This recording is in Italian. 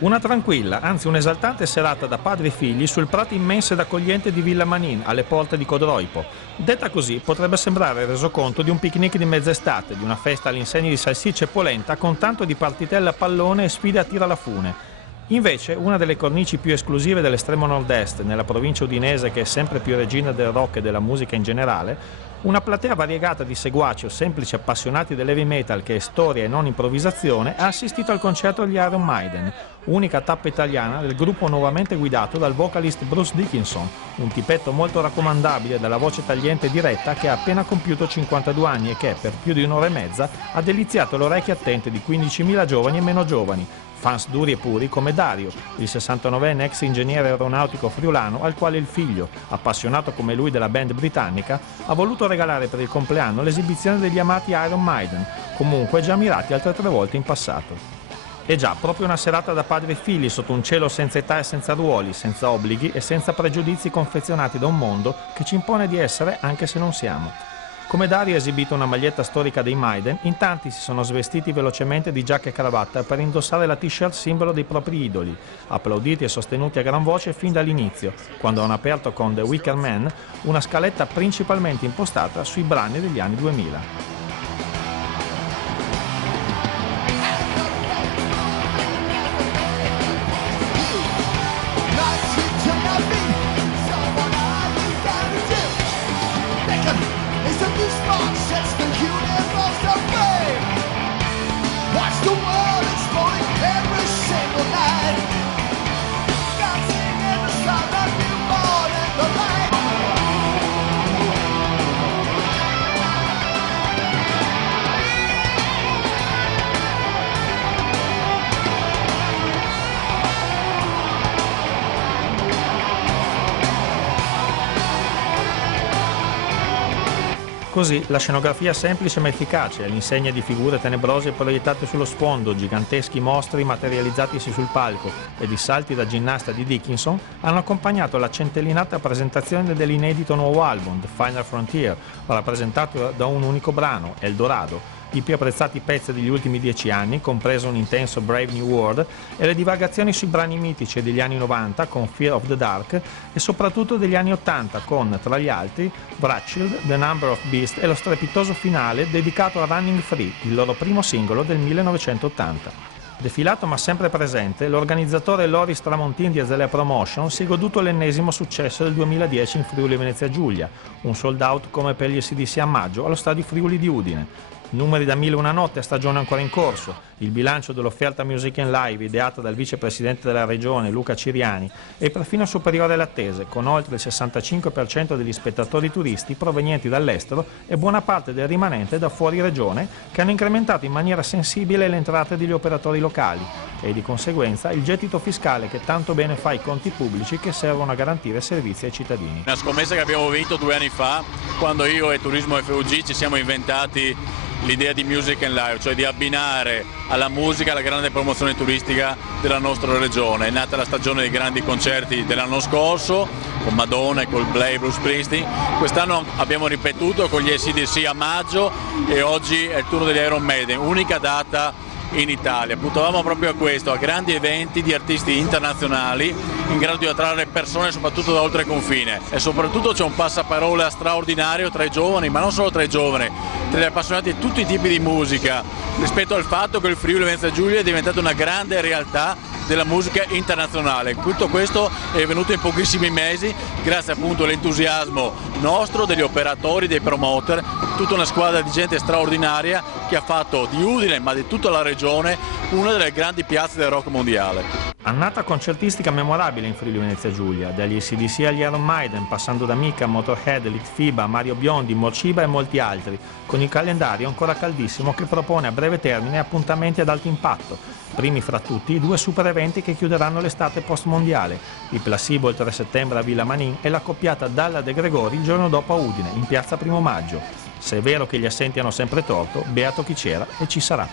Una tranquilla, anzi un'esaltante serata da padri e figli sul prato immenso ed accogliente di Villa Manin, alle porte di Codroipo. Detta così potrebbe sembrare il resoconto di un picnic di mezz'estate, di una festa all'insegna di salsicce e polenta con tanto di partitelle a pallone e sfide a tiro alla fune. Invece, una delle cornici più esclusive dell'estremo nord-est, nella provincia udinese che è sempre più regina del rock e della musica in generale, una platea variegata di seguaci o semplici appassionati dell'heavy metal che è storia e non improvvisazione ha assistito al concerto degli Iron Maiden, unica tappa italiana del gruppo nuovamente guidato dal vocalist Bruce Dickinson, un tipetto molto raccomandabile dalla voce tagliente e diretta che ha appena compiuto 52 anni e che, per più di un'ora e mezza, ha deliziato le orecchie attente di 15.000 giovani e meno giovani, fans duri e puri come Dario, il 69enne ex ingegnere aeronautico friulano al quale il figlio, appassionato come lui della band britannica, ha voluto regalare per il compleanno l'esibizione degli amati Iron Maiden, comunque già mirati altre 3 volte in passato. E già, proprio una serata da padri e figli sotto un cielo senza età e senza ruoli, senza obblighi e senza pregiudizi confezionati da un mondo che ci impone di essere anche se non siamo. Come Dario ha esibito una maglietta storica dei Maiden, in tanti si sono svestiti velocemente di giacca e cravatta per indossare la t-shirt simbolo dei propri idoli, applauditi e sostenuti a gran voce fin dall'inizio, quando hanno aperto con The Wicker Man una scaletta principalmente impostata sui brani degli anni 2000. Così la scenografia semplice ma efficace, all'insegna di figure tenebrose proiettate sullo sfondo, giganteschi mostri materializzatisi sul palco e di salti da ginnasta di Dickinson, hanno accompagnato la centellinata presentazione dell'inedito nuovo album, The Final Frontier, rappresentato da un unico brano, Eldorado, i più apprezzati pezzi degli ultimi 10 anni, compreso un intenso Brave New World, e le divagazioni sui brani mitici degli anni 90 con Fear of the Dark e soprattutto degli anni 80 con, tra gli altri, Wrathshield, The Number of Beast e lo strepitoso finale dedicato a Running Free, il loro primo singolo del 1980. Defilato ma sempre presente, l'organizzatore Loris Tramontin di Azalea Promotion si è goduto l'ennesimo successo del 2010 in Friuli Venezia Giulia, un sold out come per gli AC/DC a maggio allo stadio Friuli di Udine. Numeri da 1000 una notte a stagione ancora in corso, il bilancio dell'offerta Music and Live ideata dal vicepresidente della regione Luca Ciriani è perfino superiore alle attese, con oltre il 65% degli spettatori turisti provenienti dall'estero e buona parte del rimanente da fuori regione, che hanno incrementato in maniera sensibile le entrate degli operatori locali e di conseguenza il gettito fiscale che tanto bene fa ai conti pubblici che servono a garantire servizi ai cittadini. Una scommessa che abbiamo vinto 2 anni fa, quando io e Turismo FUG ci siamo inventati l'idea di Music and Live, cioè di abbinare alla musica la grande promozione turistica della nostra regione. È nata la stagione dei grandi concerti dell'anno scorso con Madonna e Coldplay, Bruce Springsteen. Quest'anno abbiamo ripetuto con gli AC/DC a maggio e oggi è il turno degli Iron Maiden, unica data in Italia. Puntavamo proprio a questo, a grandi eventi di artisti internazionali in grado di attrarre persone soprattutto da oltre confine, e soprattutto c'è un passaparola straordinario tra i giovani, ma non solo tra i giovani, tra gli appassionati di tutti i tipi di musica, rispetto al fatto che il Friuli Venezia Giulia è diventato una grande realtà della musica internazionale. Tutto questo è venuto in pochissimi mesi grazie appunto all'entusiasmo nostro, degli operatori, dei promoter, tutta una squadra di gente straordinaria che ha fatto di Udine, ma di tutta la regione, una delle grandi piazze del rock mondiale. Annata concertistica memorabile in Friuli Venezia Giulia, dagli AC/DC agli Iron Maiden, passando da Mika, Motorhead, Litfiba, Mario Biondi, Morciba e molti altri, con il calendario ancora caldissimo che propone a breve termine appuntamenti ad alto impatto, primi fra tutti i 2 super eventi che chiuderanno l'estate post-mondiale, il Placebo il 3 settembre a Villa Manin e l'accoppiata Dalla De Gregori il giorno dopo a Udine, in piazza Primo Maggio. Se è vero che gli assenti hanno sempre torto, beato chi c'era e ci sarà.